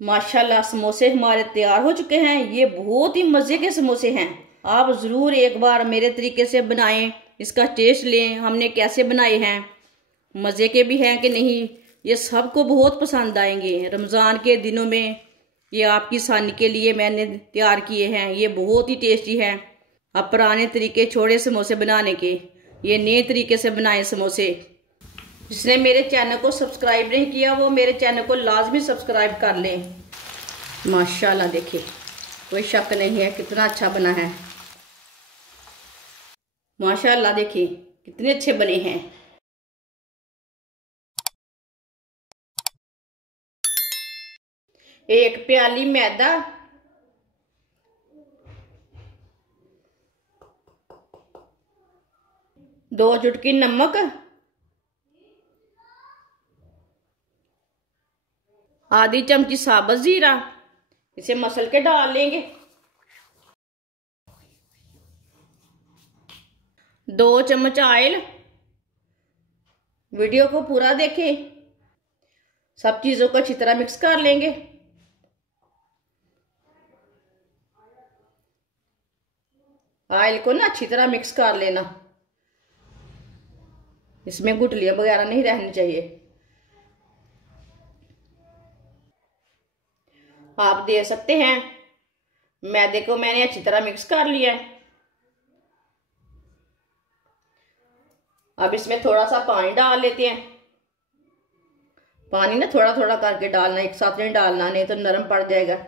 माशाल्लाह समोसे हमारे तैयार हो चुके हैं। ये बहुत ही मज़े के समोसे हैं। आप ज़रूर एक बार मेरे तरीके से बनाएं, इसका टेस्ट लें हमने कैसे बनाए हैं, मज़े के भी हैं कि नहीं। ये सबको बहुत पसंद आएंगे। रमज़ान के दिनों में ये आपकी आसानी के लिए मैंने तैयार किए हैं। ये बहुत ही टेस्टी हैं। आप पुराने तरीके छोड़े समोसे बनाने के, ये नए तरीके से बनाए समोसे। जिसने मेरे चैनल को सब्सक्राइब नहीं किया वो मेरे चैनल को लाजमी सब्सक्राइब कर लें। माशाल्लाह देखिए, कोई शक नहीं है कितना अच्छा बना है। माशाल्लाह देखिए कितने अच्छे बने हैं। एक प्याली मैदा, 2 चुटकी नमक, आधी चमची साबुत जीरा, इसे मसल के डाल लेंगे। 2 चम्मच ऑयल। वीडियो को पूरा देखें। सब चीजों को अच्छी तरह मिक्स कर लेंगे। ऑयल को ना अच्छी तरह मिक्स कर लेना, इसमें गुठलियां वगैरह नहीं रहनी चाहिए। आप दे सकते हैं। मैदे को मैंने अच्छी तरह मिक्स कर लिया है। अब इसमें थोड़ा सा पानी डाल लेते हैं। पानी ना थोड़ा थोड़ा करके डालना, एक साथ नहीं डालना, नहीं तो नरम पड़ जाएगा।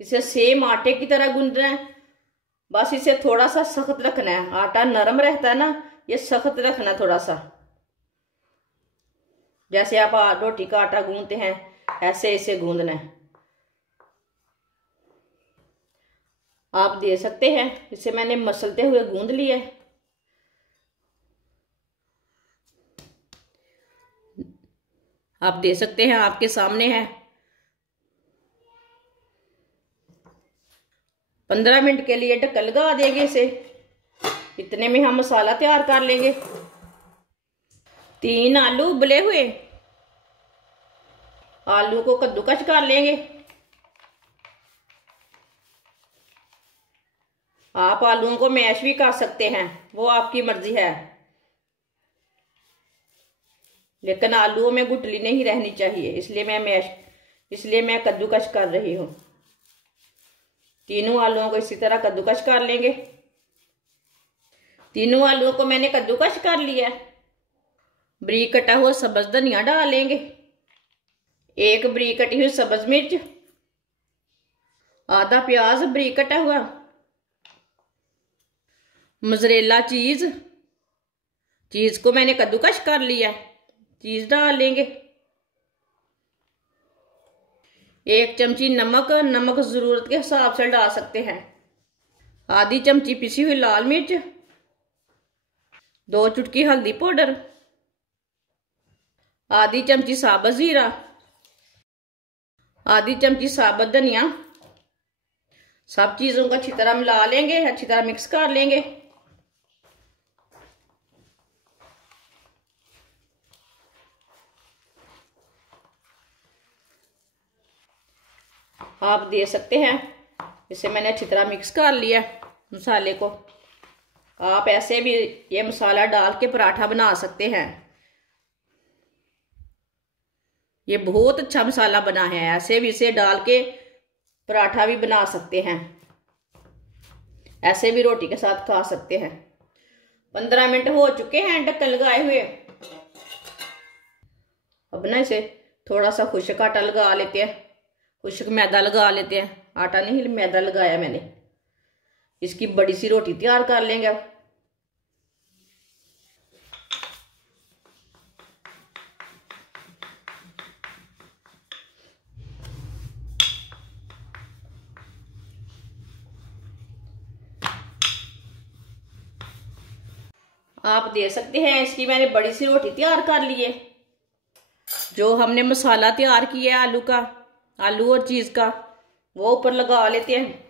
इसे सेम आटे की तरह गूंदना है। बस इसे थोड़ा सा सख्त रखना है। आटा नरम रहता है ना, ये सख्त रखना थोड़ा सा। जैसे आप रोटी का आटा गूंदते हैं ऐसे इसे गूंदना है। आप दे सकते हैं। इसे मैंने मसलते हुए गूंद लिया है। आप दे सकते हैं, आपके सामने है। 15 मिनट के लिए ढक्कन लगा देंगे इसे। इतने में हम मसाला तैयार कर लेंगे। 3 आलू उबले हुए, आलू को कद्दूकस कर लेंगे। आप आलूओं को मैश भी कर सकते हैं, वो आपकी मर्जी है, लेकिन आलूओं में गुठली नहीं रहनी चाहिए, इसलिए मैं कद्दूकस कर रही हूँ। तीनों आलूओं को इसी तरह कद्दूकस कर लेंगे। तीनों आलूओं को मैंने कद्दूकस कर लिया। बारीक कटा हुआ सब्ज धनिया डालेंगे। 1 बारीक कटी हुई सब्ज मिर्च, आधा प्याज बारीक कटा हुआ, मोज़रेला चीज को मैंने कद्दूकस कर लिया। चीज डाल लेंगे। 1 चमची नमक, नमक जरूरत के हिसाब से डाल सकते हैं। आधी चमची पिसी हुई लाल मिर्च, 2 चुटकी हल्दी पाउडर, आधी चमची साबुत जीरा, आधी चमची साबुत धनिया। सब चीजों को अच्छी तरह मिला लेंगे, अच्छी तरह मिक्स कर लेंगे। आप दे सकते हैं। इसे मैंने अच्छी तरह मिक्स कर लिया मसाले को। आप ऐसे भी ये मसाला डाल के पराठा बना सकते हैं। ये बहुत अच्छा मसाला बना है। ऐसे भी इसे डाल के पराठा भी बना सकते हैं, ऐसे भी रोटी के साथ खा सकते हैं। 15 मिनट हो चुके हैं ढक्कन लगाए हुए। अब ना इसे थोड़ा सा खुश्क आटा लगा लेते हैं, खुश्क मैदा लगा लेते हैं। आटा नहीं, मैदा लगाया मैंने। इसकी बड़ी सी रोटी तैयार कर लेंगे अब। आप दे सकते हैं। इसकी मैंने बड़ी सी रोटी तैयार कर ली है। जो हमने मसाला तैयार किया है आलू और चीज का, वो ऊपर लगा लेते हैं।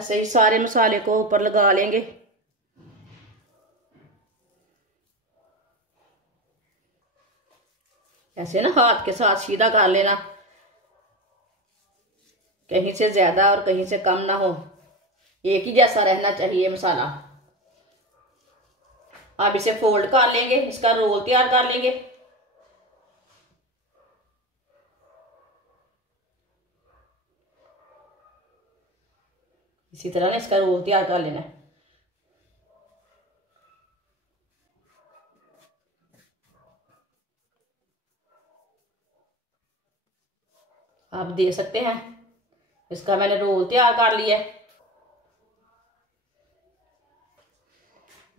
ऐसे ही सारे मसाले को ऊपर लगा लेंगे। ऐसे ना हाथ के साथ सीधा कर लेना, कहीं से ज्यादा और कहीं से कम ना हो, एक ही जैसा रहना चाहिए मसाला। अब इसे फोल्ड कर लेंगे, इसका रोल तैयार कर लेंगे। इसी तरह ना इसका रोल तैयार कर लेना है। आप देख सकते हैं इसका मैंने रोल तैयार कर लिया है।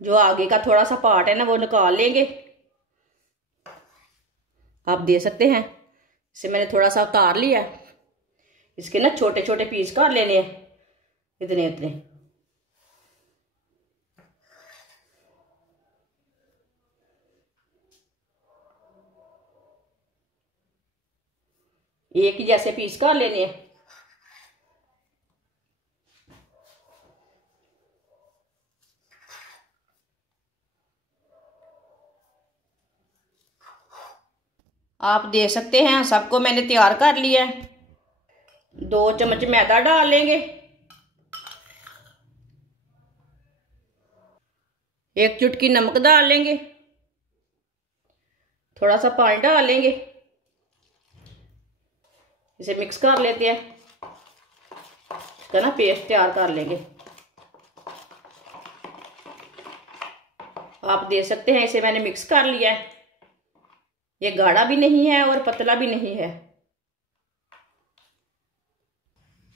जो आगे का थोड़ा सा पार्ट है ना वो निकाल लेंगे। आप देख सकते हैं इसे मैंने थोड़ा सा उतार लिया है। इसके ना छोटे छोटे पीस कर लेने हैं, इतने इतने। एक ही जैसे पीस कर लेने हैं। आप देख सकते हैं सबको मैंने तैयार कर लिया है। 2 चम्मच मैदा डाल लेंगे, 1 चुटकी नमक डाल लेंगे, थोड़ा सा पानी डाल लेंगे। इसे मिक्स कर लेते हैं, इसका ना पेस्ट तैयार कर लेंगे। आप देख सकते हैं इसे मैंने मिक्स कर लिया है। ये गाढ़ा भी नहीं है और पतला भी नहीं है।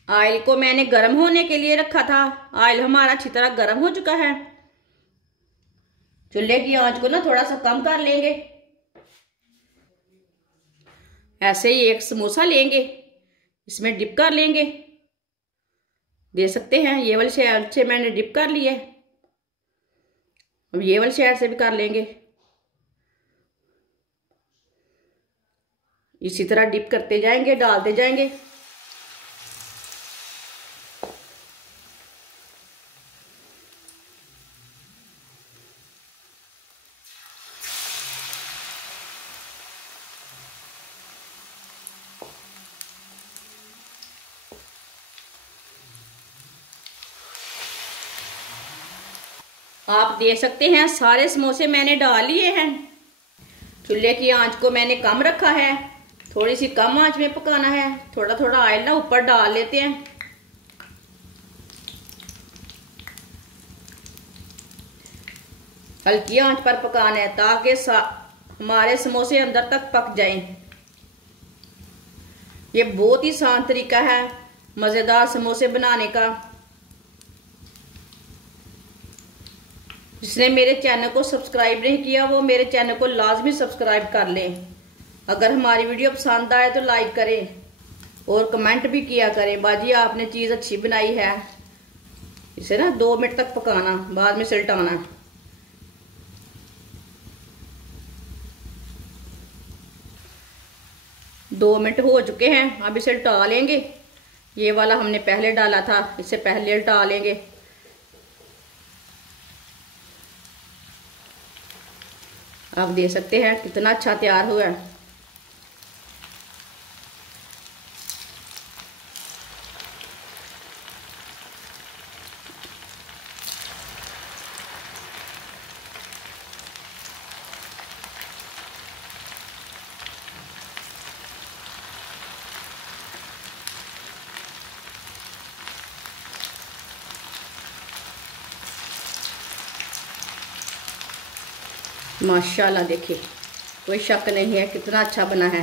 ऑयल को मैंने गर्म होने के लिए रखा था। ऑयल हमारा अच्छी तरह गर्म हो चुका है। चूल्हे की आंच को ना थोड़ा सा कम कर लेंगे। ऐसे ही एक समोसा लेंगे, इसमें डिप कर लेंगे। देख सकते हैं ये वाली साइड से मैंने डिप कर लिया है। अब ये वाली साइड से भी कर लेंगे। इसी तरह डिप करते जाएंगे, डालते जाएंगे। आप देख सकते हैं सारे समोसे मैंने डाल लिए हैं। चूल्हे की आंच को मैंने कम रखा है, थोड़ी सी कम आंच में पकाना है। थोड़ा थोड़ा ऑयल ना ऊपर डाल लेते हैं। हल्की आंच पर पकाना है ताकि हमारे समोसे अंदर तक पक जाएं। ये बहुत ही आसान तरीका है मजेदार समोसे बनाने का। जिसने मेरे चैनल को सब्सक्राइब नहीं किया वो मेरे चैनल को लाजमी सब्सक्राइब कर लें। अगर हमारी वीडियो पसंद आए तो लाइक करें और कमेंट भी किया करें, बाजी आपने चीज़ अच्छी बनाई है। इसे ना 2 मिनट तक पकाना, बाद में सिलटाना। दो मिनट हो चुके हैं, अब इसे उल्टा लेंगे। ये वाला हमने पहले डाला था, इसे पहले उल्टा लेंगे। आप देख सकते हैं कितना अच्छा तैयार हुआ है। माशाल्लाह देखिए, कोई शक नहीं है कितना अच्छा बना है।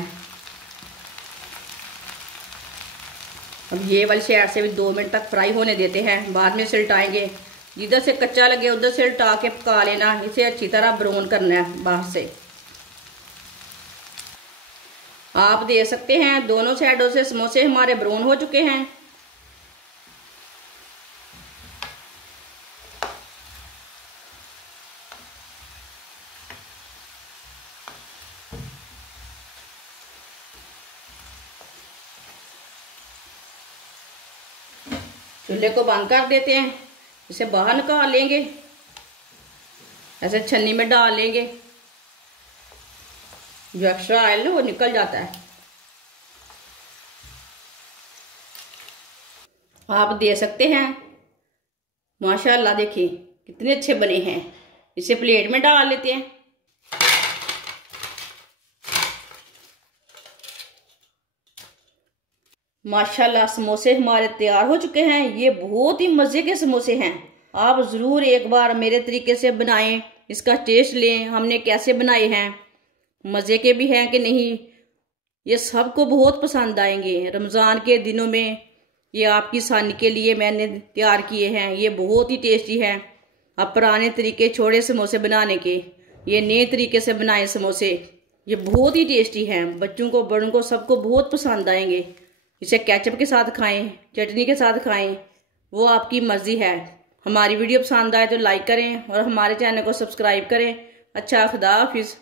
अब ये वाली साइड से भी 2 मिनट तक फ्राई होने देते हैं, बाद में सिलटाएंगे। जिधर से कच्चा लगे उधर से उल्टा के पका लेना। इसे अच्छी तरह ब्राउन करना है बाहर से। आप देख सकते हैं दोनों साइडों से समोसे हमारे ब्राउन हो चुके हैं। चूल्हे को बंद कर देते हैं। इसे बाहर निकाल लेंगे, ऐसे छन्नी में डाल लेंगे। जो एक्स्ट्रा ऑयल है वो निकल जाता है। आप दे सकते हैं। माशाल्लाह देखिए कितने अच्छे बने हैं। इसे प्लेट में डाल लेते हैं। माशाल्लाह समोसे हमारे तैयार हो चुके हैं। ये बहुत ही मज़े के समोसे हैं। आप ज़रूर एक बार मेरे तरीके से बनाएं, इसका टेस्ट लें हमने कैसे बनाए हैं, मज़े के भी हैं कि नहीं। ये सबको बहुत पसंद आएंगे। रमज़ान के दिनों में ये आपकी आसानी के लिए मैंने तैयार किए हैं। ये बहुत ही टेस्टी हैं। आप पुराने तरीके छोड़े समोसे बनाने के, ये नए तरीके से बनाए समोसे। ये बहुत ही टेस्टी हैं। बच्चों को बड़ों को सबको बहुत पसंद आएंगे। इसे केचप के साथ खाएं, चटनी के साथ खाएं, वो आपकी मर्जी है। हमारी वीडियो पसंद आए तो लाइक करें और हमारे चैनल को सब्सक्राइब करें। अच्छा, खुदा हाफिज़।